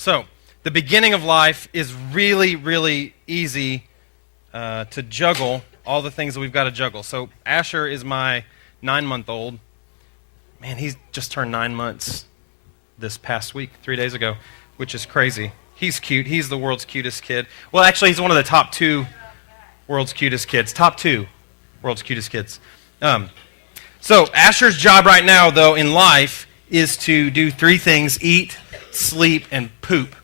So, the beginning of life is really, really easy to juggle all the things that we've got to juggle. So, Asher is my 9-month-old. Man, he's just turned 9 months this past week, 3 days ago, which is crazy. He's cute. He's the world's cutest kid. Well, actually, he's one of the top 2 world's cutest kids. Top 2 world's cutest kids. So, Asher's job right now, though, in life is to do 3 things: eat, sleep, and poop.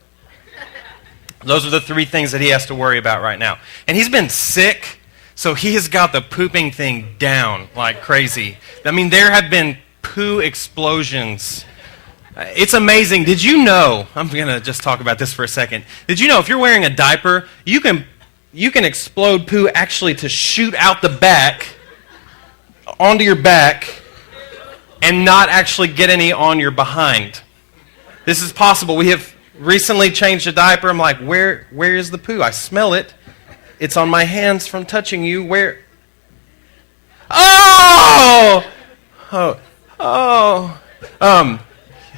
Those are the 3 things that he has to worry about right now. And he's been sick, so he has got the pooping thing down like crazy. I mean, there have been poo explosions. It's amazing. Did you know, I'm going to just talk about this for a second. Did you know if you're wearing a diaper, you can explode poo actually to shoot out the back, onto your back, and not actually get any on your behind? This is possible. We have recently changed a diaper. I'm like, where is the poo? I smell it. It's on my hands from touching you. Where? Oh!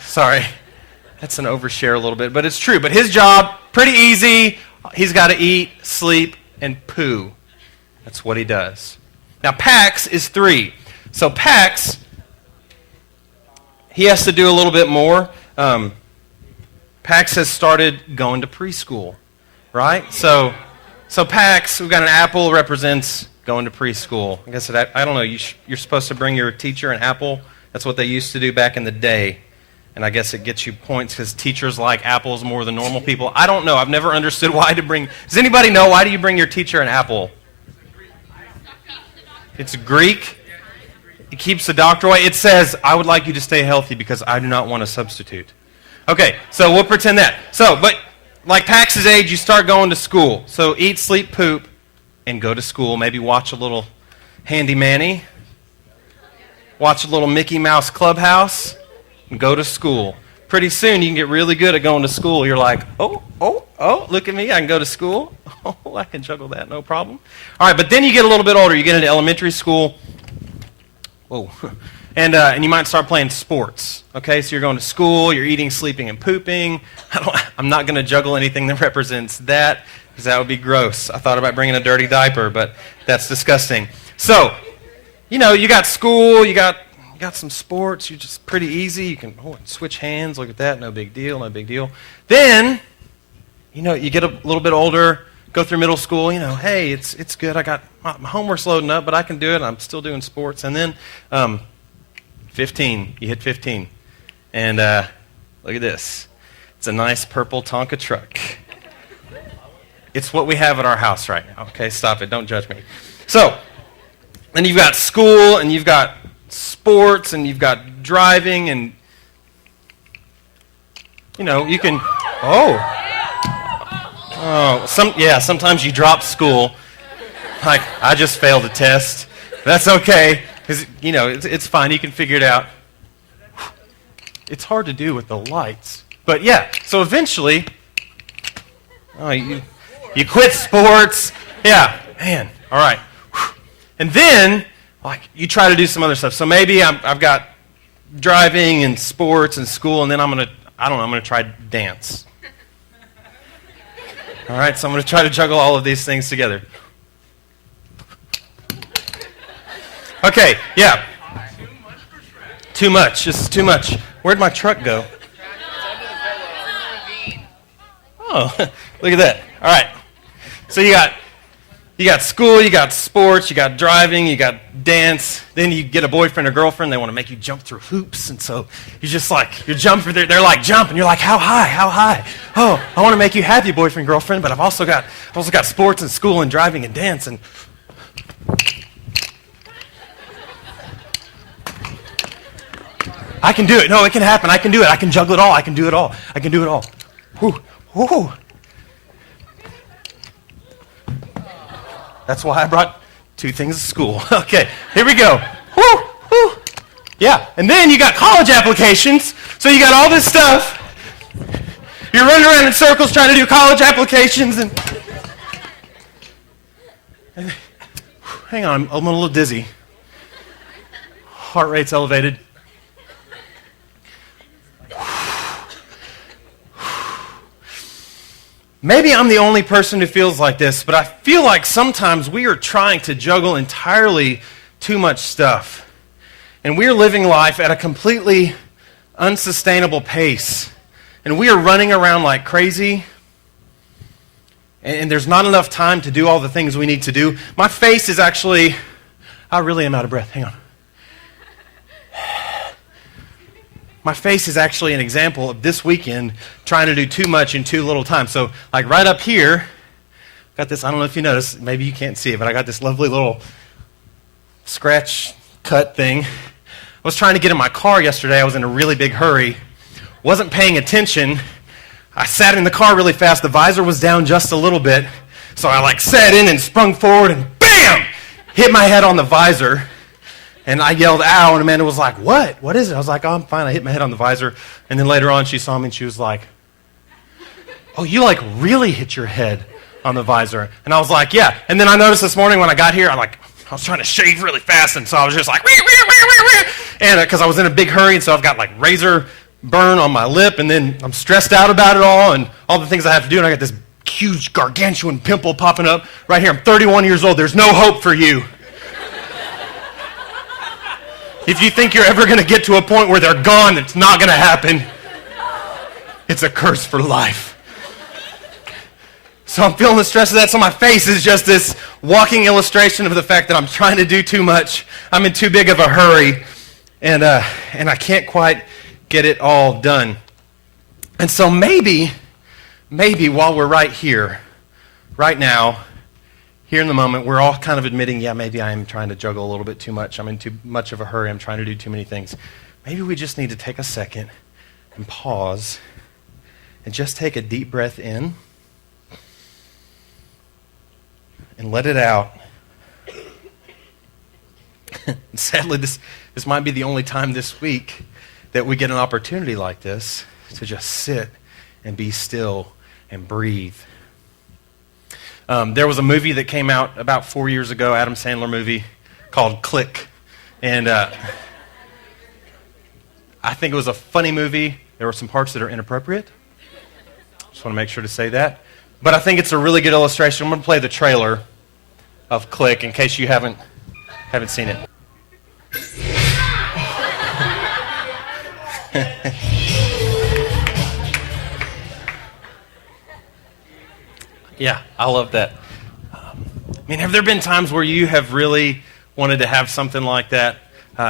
Sorry. That's an overshare a little bit, but it's true. But his job, pretty easy. He's got to eat, sleep, and poo. That's what he does. Now, Pax is 3. So Pax, he has to do a little bit more. Pax has started going to preschool, right? So Pax, we've got an apple, represents going to preschool. I guess I don't know. You're supposed to bring your teacher an apple. That's what they used to do back in the day. And I guess it gets you points because teachers like apples more than normal people. I don't know. I've never understood why to bring. Does anybody know why do you bring your teacher an apple? It's Greek. It keeps the doctor away. It says, I would like you to stay healthy because I do not want to substitute. Okay, so we'll pretend that. But like Pax's age, you start going to school. So eat, sleep, poop, and go to school. Maybe watch a little Handy Manny. Watch a little Mickey Mouse Clubhouse. And go to school. Pretty soon you can get really good at going to school. You're like, oh, look at me. I can go to school. Oh, I can juggle that, no problem. All right, but then you get a little bit older. You get into elementary school. Whoa. And you might start playing sports. Okay, so you're going to school, you're eating, sleeping, and pooping. I'm not going to juggle anything that represents that because that would be gross. I thought about bringing a dirty diaper, but that's disgusting. So, you got school, you got some sports. You're just pretty easy. You can switch hands. Look at that. No big deal. Then, you get a little bit older, go through middle school. Hey, it's good. I got my homework's loading up, but I can do it. I'm still doing sports. And then 15. You hit 15. And look at this. It's a nice purple Tonka truck. It's what we have at our house right now. Okay, stop it. Don't judge me. So, then you've got school, and you've got sports, and you've got driving, and you can sometimes you drop school. Like, I just failed a test. That's okay, because it's fine. You can figure it out. It's hard to do with the lights, but yeah. So eventually, you quit sports. Yeah, man. All right, and then you try to do some other stuff. So maybe I've got driving and sports and school, and then I'm gonna try dance. All right, so I'm gonna try to juggle all of these things together. Okay, yeah. Too much. This is too much. Where'd my truck go? Oh, look at that. All right. So you got school, you got sports, you got driving, you got dance. Then you get a boyfriend or girlfriend. They want to make you jump through hoops, and so you're just you're jumping. They're like, jump, and you're like, how high? How high? Oh, I want to make you happy, boyfriend, girlfriend, but I've also got sports and school and driving and dance and. I can do it. No, it can happen. I can do it. I can juggle it all. I can do it all. I can do it all. Whoo. That's why I brought 2 things to school. Okay, here we go. Woo. Yeah, and then you got college applications. So you got all this stuff. You're running around in circles trying to do college applications and hang on, I'm a little dizzy. Heart rate's elevated. Maybe I'm the only person who feels like this, but I feel like sometimes we are trying to juggle entirely too much stuff. And we are living life at a completely unsustainable pace. And we are running around like crazy. And there's not enough time to do all the things we need to do. My face is actually, I really am out of breath. Hang on. My face is actually an example of this weekend trying to do too much in too little time. So, like right up here, got this, I don't know if you noticed, maybe you can't see it, but I got this lovely little scratch cut thing. I was trying to get in my car yesterday. I was in a really big hurry. Wasn't paying attention. I sat in the car really fast. The visor was down just a little bit. So I sat in and sprung forward and bam! Hit my head on the visor. And I yelled, ow, and Amanda was like, what? What is it? I was like, oh, I'm fine. I hit my head on the visor. And then later on, she saw me and she was like, oh, you really hit your head on the visor. And I was like, yeah. And then I noticed this morning when I got here, I was trying to shave really fast, and so I was just like, and because I was in a big hurry, and so I've got razor burn on my lip, and then I'm stressed out about it all, and all the things I have to do, and I got this huge gargantuan pimple popping up right here. I'm 31 years old. There's no hope for you. If you think you're ever going to get to a point where they're gone, it's not going to happen. It's a curse for life. So I'm feeling the stress of that. So my face is just this walking illustration of the fact that I'm trying to do too much. I'm in too big of a hurry, and I can't quite get it all done. And so maybe while we're right here, right now, here in the moment, we're all kind of admitting, yeah, maybe I am trying to juggle a little bit too much. I'm in too much of a hurry. I'm trying to do too many things. Maybe we just need to take a second and pause and just take a deep breath in and let it out. Sadly, this might be the only time this week that we get an opportunity like this to just sit and be still and breathe. There was a movie that came out about 4 years ago, Adam Sandler movie, called Click. And I think it was a funny movie. There were some parts that are inappropriate. Just want to make sure to say that. But I think it's a really good illustration. I'm going to play the trailer of Click in case you haven't seen it. Yeah, I love that. Have there been times where you have really wanted to have something like that?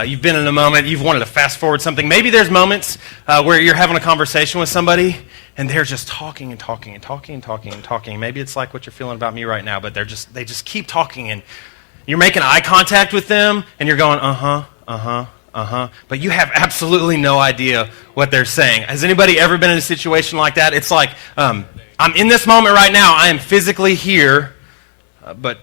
You've been in a moment, you've wanted to fast forward something. Maybe there's moments where you're having a conversation with somebody and they're just talking and talking and talking and talking and talking. Maybe it's like what you're feeling about me right now, but they just keep talking, and you're making eye contact with them and you're going, but you have absolutely no idea what they're saying. Has anybody ever been in a situation like that? It's like, I'm in this moment right now. I am physically here, but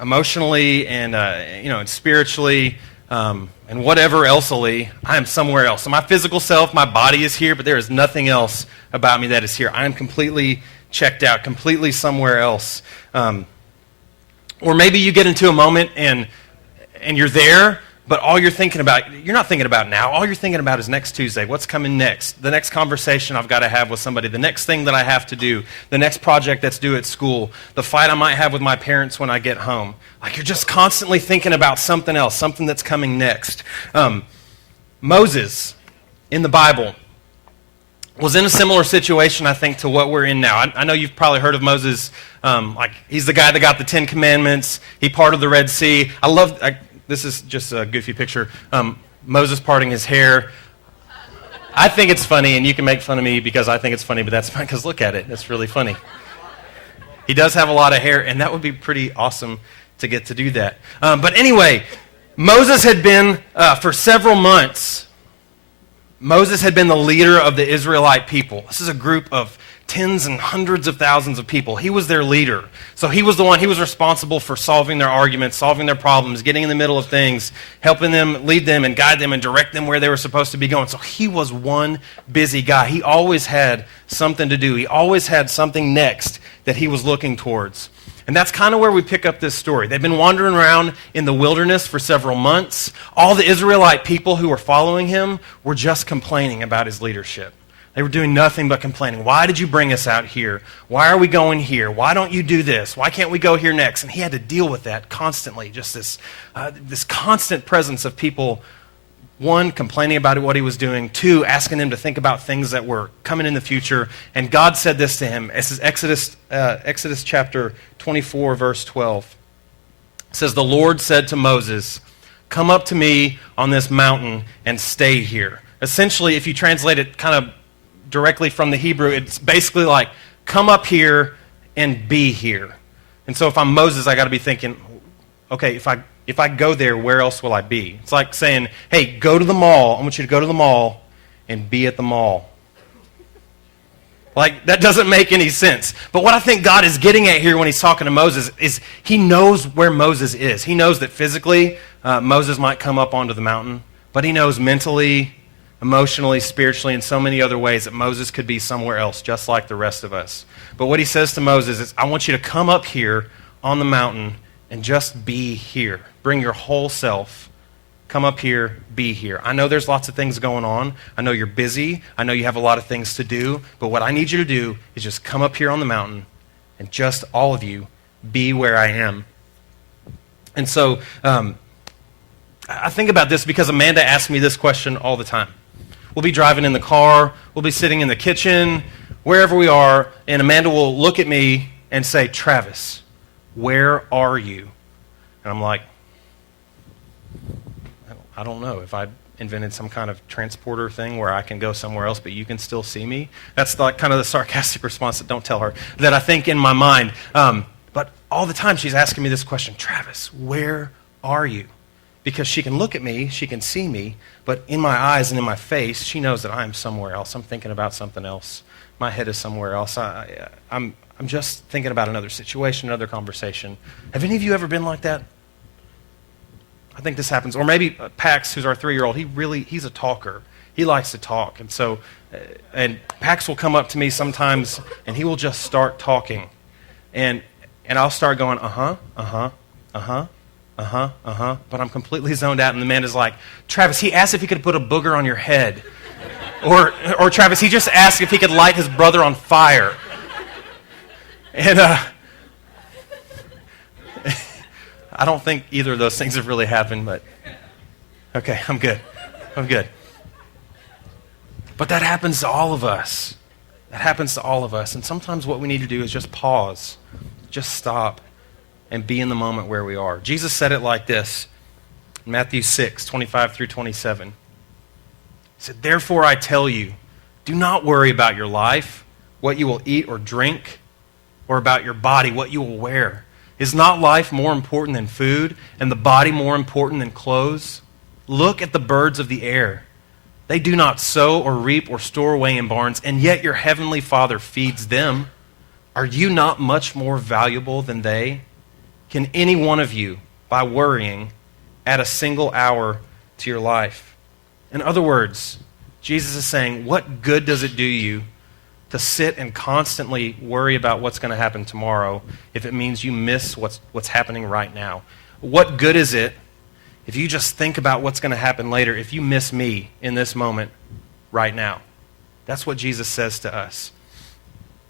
emotionally and and spiritually and whatever elseally, I am somewhere else. So my physical self, my body is here, but there is nothing else about me that is here. I am completely checked out, completely somewhere else. Or maybe you get into a moment and you're there, but all you're thinking about, you're not thinking about now. All you're thinking about is next Tuesday. What's coming next? The next conversation I've got to have with somebody. The next thing that I have to do. The next project that's due at school. The fight I might have with my parents when I get home. You're just constantly thinking about something else, something that's coming next. Moses, in the Bible, was in a similar situation, I think, to what we're in now. I know you've probably heard of Moses. He's the guy that got the 10 Commandments. He parted the Red Sea. This is just a goofy picture. Moses parting his hair. I think it's funny, and you can make fun of me because I think it's funny, but that's fine because look at it. It's really funny. He does have a lot of hair, and that would be pretty awesome to get to do that. But anyway, Moses had been, for several months, Moses had been the leader of the Israelite people. This is a group of tens and hundreds of thousands of people. He was their leader. So he was the one, he was responsible for solving their arguments, solving their problems, getting in the middle of things, helping them, lead them, and guide them and direct them where they were supposed to be going. So he was one busy guy. He always had something to do. He always had something next that he was looking towards. And that's kind of where we pick up this story. They've been wandering around in the wilderness for several months. All the Israelite people who were following him were just complaining about his leadership. They were doing nothing but complaining. Why did you bring us out here? Why are we going here? Why don't you do this? Why can't we go here next? And he had to deal with that constantly, just this constant presence of people, one, complaining about what he was doing, two, asking him to think about things that were coming in the future. And God said this to him. This is Exodus chapter 24, verse 12. It says, the Lord said to Moses, come up to me on this mountain and stay here. Essentially, if you translate it kind of directly from the Hebrew, it's basically like, come up here and be here. And so if I'm Moses, I got to be thinking, okay, if I go there, where else will I be? It's like saying, hey, go to the mall. I want you to go to the mall and be at the mall. Like, that doesn't make any sense. But what I think God is getting at here when he's talking to Moses is he knows where Moses is. He knows that physically Moses might come up onto the mountain, but he knows mentally, emotionally, spiritually, in so many other ways that Moses could be somewhere else, just like the rest of us. But what he says to Moses is, I want you to come up here on the mountain and just be here. Bring your whole self. Come up here, be here. I know there's lots of things going on. I know you're busy. I know you have a lot of things to do. But what I need you to do is just come up here on the mountain and just all of you be where I am. And so I think about this because Amanda asks me this question all the time. We'll be driving in the car. We'll be sitting in the kitchen, wherever we are, and Amanda will look at me and say, Travis, where are you? And I'm like, I don't know. If I invented some kind of transporter thing where I can go somewhere else, but you can still see me. That's like kind of the sarcastic response that don't tell her that I think in my mind. But all the time she's asking me this question, Travis, where are you? Because she can look at me, she can see me, but in my eyes and in my face, she knows that I'm somewhere else. I'm thinking about something else. My head is somewhere else. I'm just thinking about another situation, another conversation. Have any of you ever been like that? I think this happens. Or maybe Pax, who's our 3-year-old, he's a talker. He likes to talk. And so, and Pax will come up to me sometimes, and he will just start talking. And I'll start going, but I'm completely zoned out, and the man is like, Travis, he asked if he could put a booger on your head. Or Travis, he just asked if he could light his brother on fire. And I don't think either of those things have really happened, but okay, I'm good. But that happens to all of us. And sometimes what we need to do is just pause, just stop, and be in the moment where we are. Jesus said it like this in Matthew 6, 25 through 27. He said, therefore I tell you, do not worry about your life, what you will eat or drink, or about your body, what you will wear. Is not life more important than food, and the body more important than clothes? Look at the birds of the air. They do not sow or reap or store away in barns, and yet your heavenly Father feeds them. Are you not much more valuable than they? Can any one of you, by worrying, add a single hour to your life? In other words, Jesus is saying, what good does it do you to sit and constantly worry about what's going to happen tomorrow if it means you miss what's happening right now? What good is it if you just think about what's going to happen later if you miss me in this moment right now? That's what Jesus says to us.